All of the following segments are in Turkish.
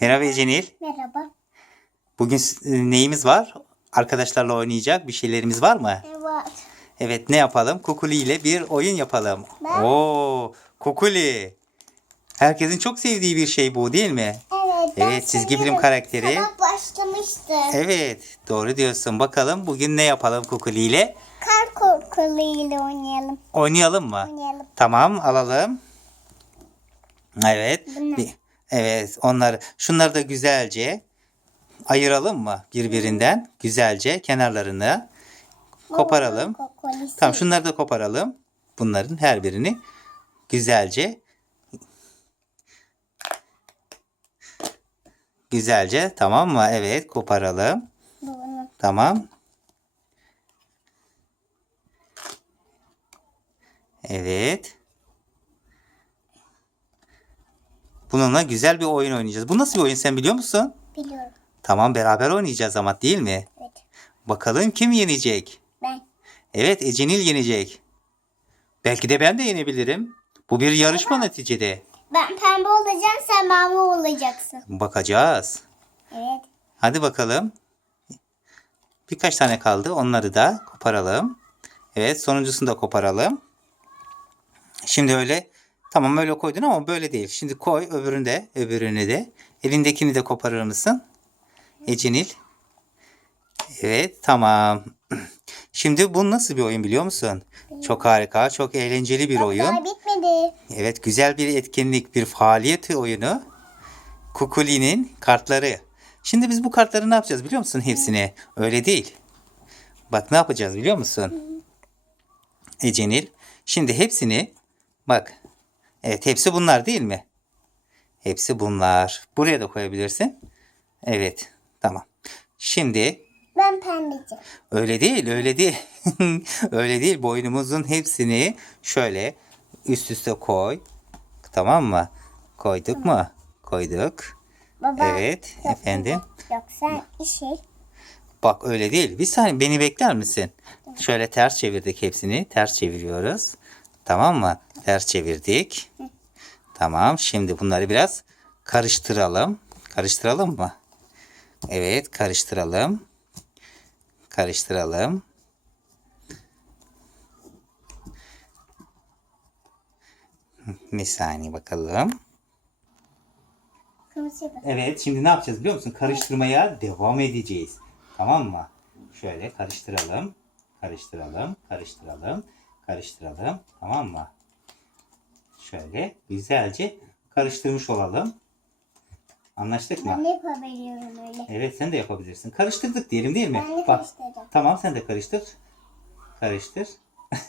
Merhaba Ecenil. Merhaba. Bugün e, neyimiz var? Arkadaşlarla oynayacak bir şeylerimiz var mı? Evet. Evet ne yapalım? Kukuli ile bir oyun yapalım. Ben- Oo, Kukuli. Herkesin çok sevdiği bir şey bu değil mi? Evet. Evet, çizgi film karakteri. Sabah başlamıştı. Evet doğru diyorsun. Bakalım bugün ne yapalım Kukuli ile? Kar korkuluyla oynayalım. Oynayalım mı? Oynayalım. Tamam alalım. Evet. Bunlar. Bir- evet onları şunları da güzelce ayıralım mı birbirinden? Güzelce kenarlarını koparalım. Tamam şunları da koparalım. Bunların her birini güzelce güzelce tamam mı? Evet koparalım. Tamam. Evet. Bununla güzel bir oyun oynayacağız. Bu nasıl bir oyun sen biliyor musun? Biliyorum. Tamam beraber oynayacağız ama değil mi? Evet. Bakalım kim yenecek? Ben. Evet Ecenil yenecek. Belki de ben de yenebilirim. Bu bir yarışma neticede. Ben pembe olacağım sen mavi olacaksın. Bakacağız. Evet. Hadi bakalım. Birkaç tane kaldı. Onları da koparalım. Evet sonuncusunu da koparalım. Şimdi öyle tamam öyle koydun ama böyle değil. Şimdi koy öbürünü de öbürünü de. Elindekini de koparır mısın? Ecenil. Evet tamam. Şimdi bu nasıl bir oyun biliyor musun? Çok harika, çok eğlenceli bir oyun. Daha bitmedi. Evet güzel bir etkinlik, bir faaliyet oyunu. Kukuli'nin kartları. Şimdi biz bu kartları ne yapacağız biliyor musun hepsini? Öyle değil. Bak ne yapacağız biliyor musun? Ecenil. Şimdi hepsini bak. Evet hepsi bunlar değil mi? Hepsi bunlar. Buraya da koyabilirsin. Evet tamam. Şimdi Ben pembeci. Öyle değil, öyle değil. öyle değil. Boynumuzun hepsini şöyle üst üste koy. Tamam mı? Koyduk mu? Koyduk. Baba. Evet, yok, efendim. Yok sen işi. Bak öyle değil. Bir saniye beni bekler misin? Şöyle ters çevirdik hepsini. Ters çeviriyoruz. Tamam mı? Ters çevirdik. Tamam. Şimdi bunları biraz karıştıralım. Karıştıralım mı? Evet, karıştıralım. Karıştıralım. Bir saniye bakalım. Kırmızı bak. Evet şimdi ne yapacağız biliyor musun? Karıştırmaya devam edeceğiz. Tamam mı? Şöyle karıştıralım. Karıştıralım. Karıştıralım. Karıştıralım. Tamam mı? Şöyle güzelce karıştırmış olalım. Anlaştık mı? Ben de yapabiliyorum öyle. Evet sen de yapabilirsin. Karıştırdık diyelim değil mi? Ben de Bak karıştırdım. tamam sen de karıştır. Karıştır.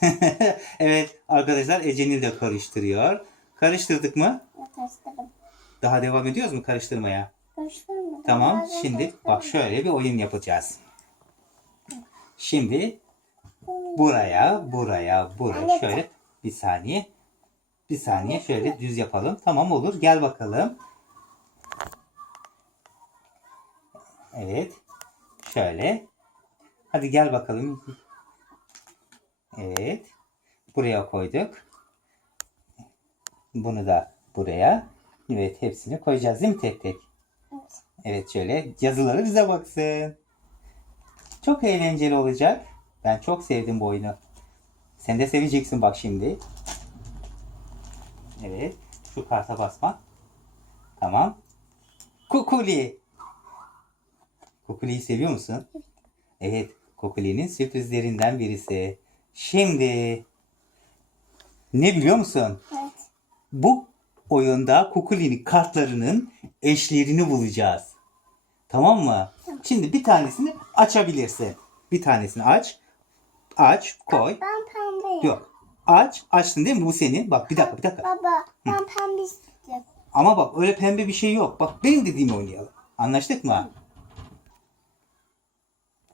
evet arkadaşlar Ecenil de karıştırıyor. Karıştırdık mı? Karıştırdım. Daha devam ediyoruz mu karıştırmaya? Karıştırmadım. Tamam Bazen şimdi bak şöyle bir oyun yapacağız. Şimdi buraya, buraya, buraya şöyle bir saniye. Bir saniye şöyle düz yapalım. Tamam olur. Gel bakalım. Evet. Şöyle. Hadi gel bakalım. Evet. Buraya koyduk. Bunu da buraya. Evet hepsini koyacağız değil mi tek tek? Evet. Evet şöyle yazıları bize baksın. Çok eğlenceli olacak. Ben çok sevdim bu oyunu. Sen de seveceksin bak şimdi. Evet. Şu karta basma. Tamam. Kukuli. Kukuli'yi seviyor musun? Evet. Kukuli'nin sürprizlerinden birisi. Şimdi ne biliyor musun? Evet. Bu oyunda Kukuli'nin kartlarının eşlerini bulacağız. Tamam mı? Şimdi bir tanesini açabilirsin. Bir tanesini aç. Aç, koy. Ben pembeyim. Yok. Aç. Açtın değil mi? Bu senin. Bak bir dakika bir dakika. Baba ben pembe istiyorum. Ama bak öyle pembe bir şey yok. Bak benim dediğimi oynayalım. Anlaştık mı?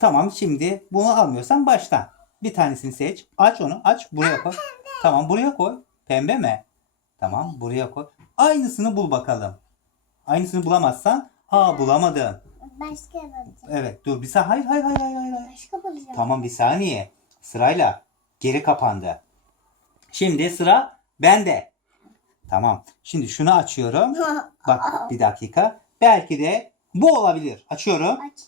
Tamam şimdi bunu almıyorsan baştan. Bir tanesini seç. Aç onu. Aç. Buraya koy. Tamam buraya koy. Pembe mi? Tamam buraya koy. Aynısını bul bakalım. Aynısını bulamazsan ha bulamadın. Başka bulacağım. Evet dur bir saniye. Hayır hayır hayır hayır. hayır. Başka bulacağım. Tamam bir saniye. Sırayla geri kapandı. Şimdi sıra bende. Tamam. Şimdi şunu açıyorum. Bak bir dakika. Belki de bu olabilir. Açıyorum. Aç.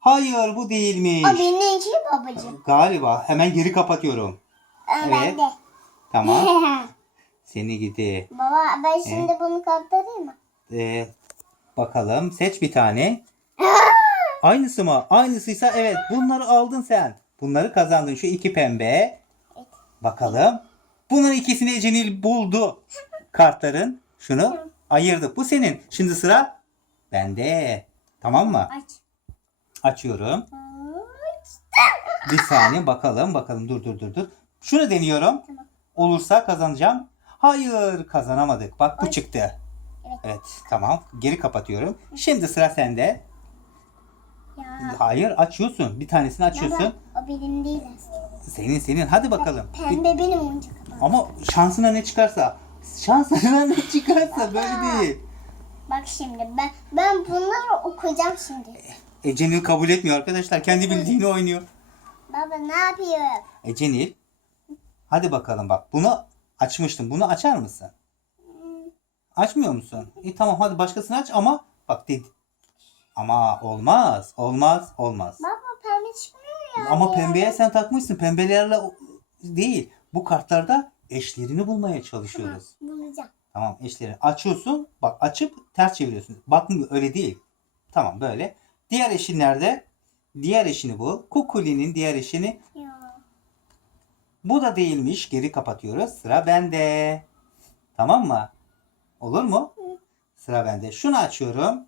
Hayır bu değilmiş. O benimki babacığım. Galiba. Hemen geri kapatıyorum. Aa, Evet. Ben de. Tamam. Seni gidi. Baba ben şimdi bunu kaptırayım mı? Ee, bakalım. Seç bir tane. Aynısı mı? Aynısıysa evet. Bunları aldın sen. Bunları kazandın. Şu iki pembe. Bakalım. Bunun ikisini Ecenil buldu. Kartların. Şunu ayırdık. Bu senin. Şimdi sıra bende. Tamam mı? Aç. Açıyorum. Bir saniye bakalım. Bakalım. Dur dur dur dur. Şunu deniyorum. Tamam. Olursa kazanacağım. Hayır kazanamadık. Bak bu Ay. çıktı. Evet. Evet tamam. Geri kapatıyorum. Şimdi sıra sende. Ya. Hayır açıyorsun. Bir tanesini açıyorsun. Baba, o benim değil aslında. Senin senin. Hadi bakalım. Pembe benim oyuncak. Ama şansına ne çıkarsa. Şansına ne çıkarsa böyle değil. Bak şimdi ben ben bunları okuyacağım şimdi. Ecenil kabul etmiyor arkadaşlar. Kendi bildiğini oynuyor. Baba ne yapıyor? Ecenil. Hadi bakalım bak. Bunu açmıştım. Bunu açar mısın? Açmıyor musun? İyi tamam hadi başkasını aç ama bak dedi. Ama olmaz. Olmaz. Olmaz. Baba pembe çıkmıyor ya. Ama pembeye sen takmışsın. Pembelerle değil. Bu kartlarda eşlerini bulmaya çalışıyoruz. Bulacağım. Tamam eşleri açıyorsun. Bak açıp ters çeviriyorsun. Bakmıyor öyle değil. Tamam böyle. Diğer eşin nerede? Diğer eşini bul. Kukuli'nin diğer eşini. Ya. Bu da değilmiş. Geri kapatıyoruz. Sıra bende. Tamam mı? Olur mu? Sıra bende. Şunu açıyorum.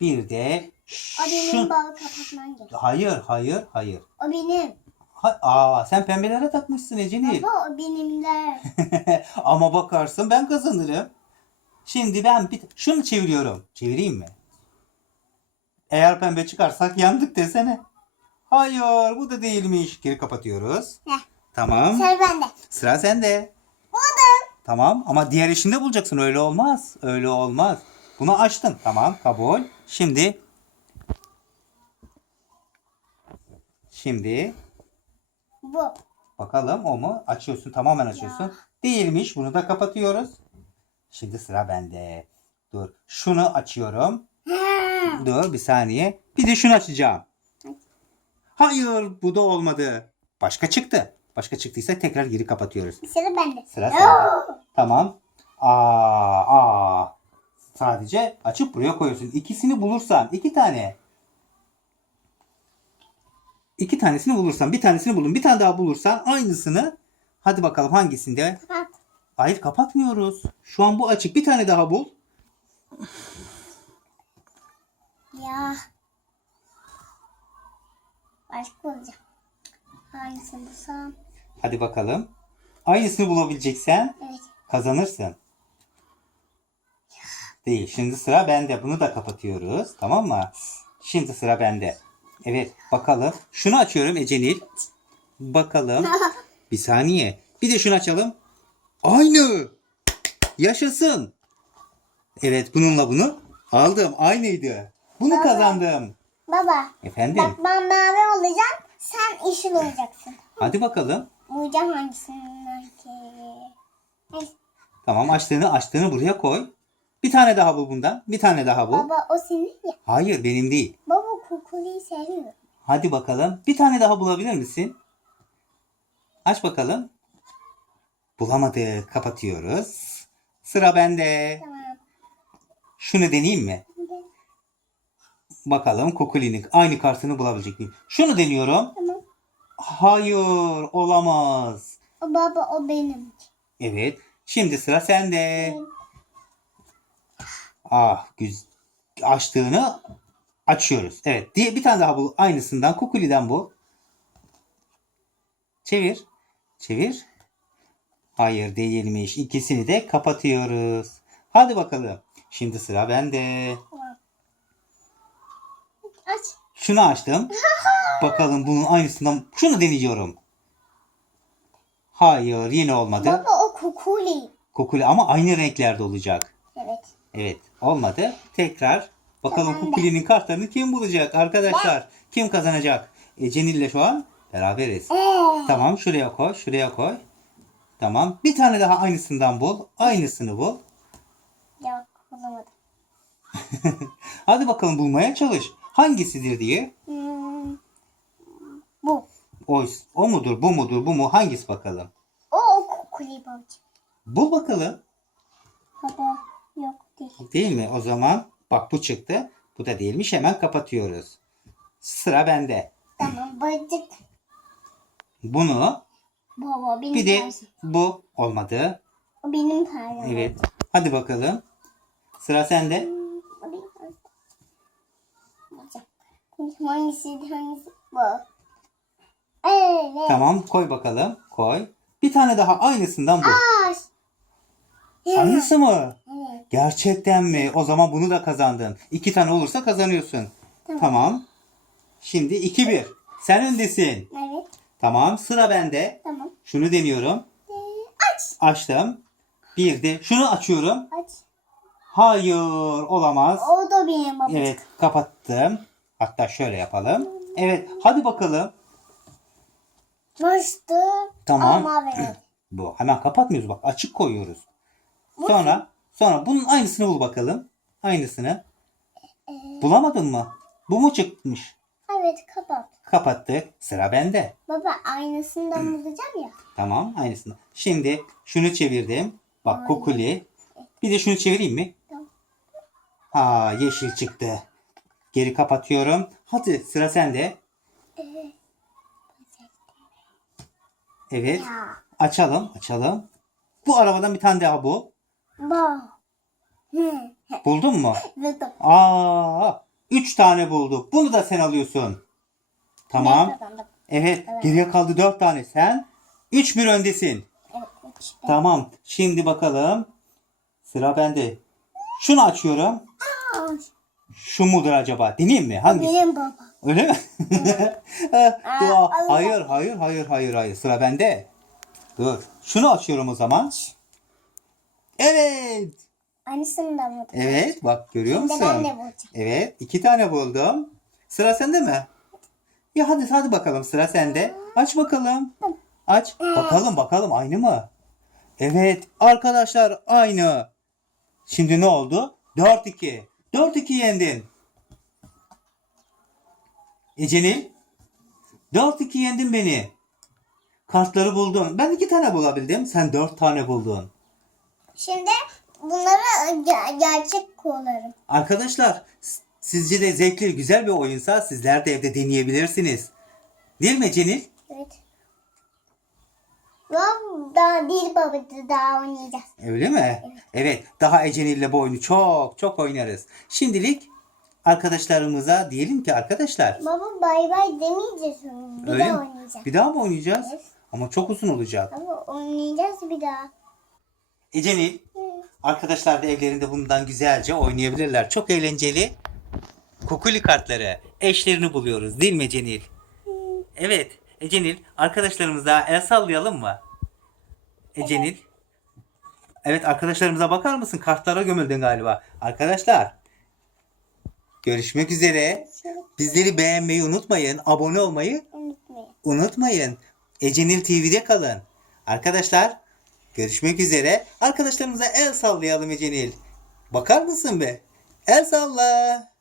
Bir de O benim şu. balı kapatman gerek. Hayır, hayır, hayır. O benim. Ha, aa, sen pembelere takmışsın Ecenil. Baba o benimler. Ama bakarsın ben kazanırım. Şimdi ben bir şunu çeviriyorum. Çevireyim mi? Eğer pembe çıkarsak yandık desene. Hayır bu da değilmiş. Geri kapatıyoruz. Heh. Tamam. Sıra bende. Sıra sende. Buldum. Tamam ama diğer işini de bulacaksın. Öyle olmaz. Öyle olmaz. Bunu açtın. Tamam kabul. Şimdi Şimdi Bu. bakalım o mu? Açıyorsun. Tamamen açıyorsun. Değilmiş. Bunu da kapatıyoruz. Şimdi sıra bende. Dur. Şunu açıyorum. Dur bir saniye. Bir de şunu açacağım. Hayır bu da olmadı. Başka çıktı. Başka çıktıysa tekrar geri kapatıyoruz. Sıra bende. Sıra sende. Tamam. Aa, aa. Sadece açıp buraya koyuyorsun. İkisini bulursan iki tane. İki tanesini bulursan bir tanesini buldun. Bir tane daha bulursan aynısını. Hadi bakalım hangisinde? Kapat. Hayır kapatmıyoruz. Şu an bu açık. Bir tane daha bul. Ya. Başka olacak. Hangisini bulsam? Hadi bakalım. Aynısını bulabileceksen Evet. kazanırsın. Değil. Şimdi sıra bende. Bunu da kapatıyoruz. Tamam mı? Şimdi sıra bende. Evet. Bakalım. Şunu açıyorum Ecenil. Bakalım. Bir saniye. Bir de şunu açalım. Aynı. Yaşasın. Evet. Bununla bunu aldım. Aynıydı. Bunu kazandım. Baba. Efendim. Bak ben mavi olacağım. Sen yeşil olacaksın. Hadi bakalım. Bulacağım hangisinden ki. Tamam açtığını açtığını buraya koy. Bir tane daha bul bundan. Bir tane daha bul. Baba o senin ya. Hayır benim değil. Baba kukuliyi seviyor. Hadi bakalım. Bir tane daha bulabilir misin? Aç bakalım. Bulamadık. Kapatıyoruz. Sıra bende. Tamam. Şunu deneyeyim mi? Bakalım Kukuli'nin aynı kartını bulabilecek miyim? Şunu deniyorum. Tamam. Hayır olamaz. O baba o benim. Evet. Şimdi sıra sende. Ah güz açtığını açıyoruz. Evet. Diye bir tane daha bul. Aynısından Kukuli'den bu. Çevir. Çevir. Hayır değilmiş. İkisini de kapatıyoruz. Hadi bakalım. Şimdi sıra bende. Aç. Şunu açtım. Bakalım bunun aynısından şunu deniyorum. Hayır yine olmadı. Baba o kukuli. Kukuli ama aynı renklerde olacak. Evet. Evet olmadı. Tekrar bakalım Ben de. Kukuli'nin kartlarını kim bulacak arkadaşlar? Kim kazanacak? Ece ile şu an beraberiz. Ee, Tamam şuraya koy şuraya koy. Tamam bir tane daha aynısından bul. Aynısını bul. Yok bulamadım. Hadi bakalım bulmaya çalış. Hangisidir diye. Hmm, bu. O, o mudur, bu mudur, bu mu? Hangisi bakalım? O o kukuli babacığım. Bul bakalım. Baba yok değil. Değil mi? O zaman bak bu çıktı. Bu da değilmiş. Hemen kapatıyoruz. Sıra bende. Tamam babacık. Bunu Baba benim bir de tarzım. bu olmadı. O benim tarzım. Evet. Hadi bakalım. Sıra sende. Hmm, o benim tarzım. Babacığım. Hangisi hangisi bu? Evet. Tamam koy bakalım. Koy. Bir tane daha aynısından bul. Aa, Aynısı mı? Evet. Gerçekten mi? O zaman bunu da kazandın. İki tane olursa kazanıyorsun. Tamam. Şimdi 2-1. Sen öndesin. Evet. Tamam. Sıra bende. Tamam. Şunu deniyorum. Ee, aç. Açtım. Bir de şunu açıyorum. Aç. Hayır olamaz. O da benim babacığım. Evet kapattım. Hatta şöyle yapalım. Evet hadi bakalım. Baştı. Tamam. Ama evet. Bu hemen kapatmıyoruz bak açık koyuyoruz. Sonra sonra bunun aynısını bul bakalım. Aynısını. Bulamadın mı? Bu mu çıkmış? Evet kapat. Kapattık. Sıra bende. Baba aynısından bulacağım ya. Tamam aynısını. Şimdi şunu çevirdim. Bak kukuli. Bir de şunu çevireyim mi? Ha yeşil çıktı. Geri kapatıyorum. Hadi sıra sende. Evet. Ya. Açalım. Açalım. Bu arabadan bir tane daha bu. Buldun mu? Buldum. Aa, üç tane buldu. Bunu da sen alıyorsun. Tamam. Evet. Geriye kaldı dört tane. Sen üç bir öndesin. Evet. Üç. Tamam. Şimdi bakalım. Sıra bende. Şunu açıyorum. Şu mudur acaba? Deneyeyim mi? Hangisi? Benim baba. Öyle mi? Allah. Hayır, hayır, hayır, hayır, hayır. Sıra bende. Dur. Şunu açıyorum o zaman. Evet. Aynısından buldum. Evet. Bak görüyor Şimdi musun? ben de bulacağım. Evet. iki tane buldum. Sıra sende mi? Ya hadi hadi bakalım sıra sende. Aç bakalım. Aç. Bakalım bakalım aynı mı? Evet. Arkadaşlar aynı. Şimdi ne oldu? 4-2. 4-2 yendin. Ecenil. 4-2 yendin beni. Kartları buldum. Ben iki tane bulabildim. Sen dört tane buldun. Şimdi bunları ge- gerçek kullarım. Arkadaşlar sizce de zevkli güzel bir oyunsa sizler de evde deneyebilirsiniz. Değil mi Cenil? Evet. Daha değil babacığım daha oynayacağız. Öyle mi? Evet. Daha Ecenil'le bu oyunu çok çok oynarız. Şimdilik arkadaşlarımıza diyelim ki arkadaşlar. Baba bay bay demeyeceğiz onu. Bir öyle daha mi? oynayacağız. Bir daha mı oynayacağız? Evet. Ama çok uzun olacak. Ama oynayacağız bir daha. Ecenil arkadaşlar da evlerinde bundan güzelce oynayabilirler. Çok eğlenceli. Kukuli kartları. Eşlerini buluyoruz değil mi Ecenil? Evet. Ecenil arkadaşlarımıza el sallayalım mı? Ecenil. Evet arkadaşlarımıza bakar mısın? Kartlara gömüldün galiba. Arkadaşlar. Görüşmek üzere. Bizleri beğenmeyi unutmayın. Abone olmayı Unutmayın. unutmayın. Ecenil TV'de kalın. Arkadaşlar görüşmek üzere. Arkadaşlarımıza el sallayalım Ecenil. Bakar mısın be? El salla.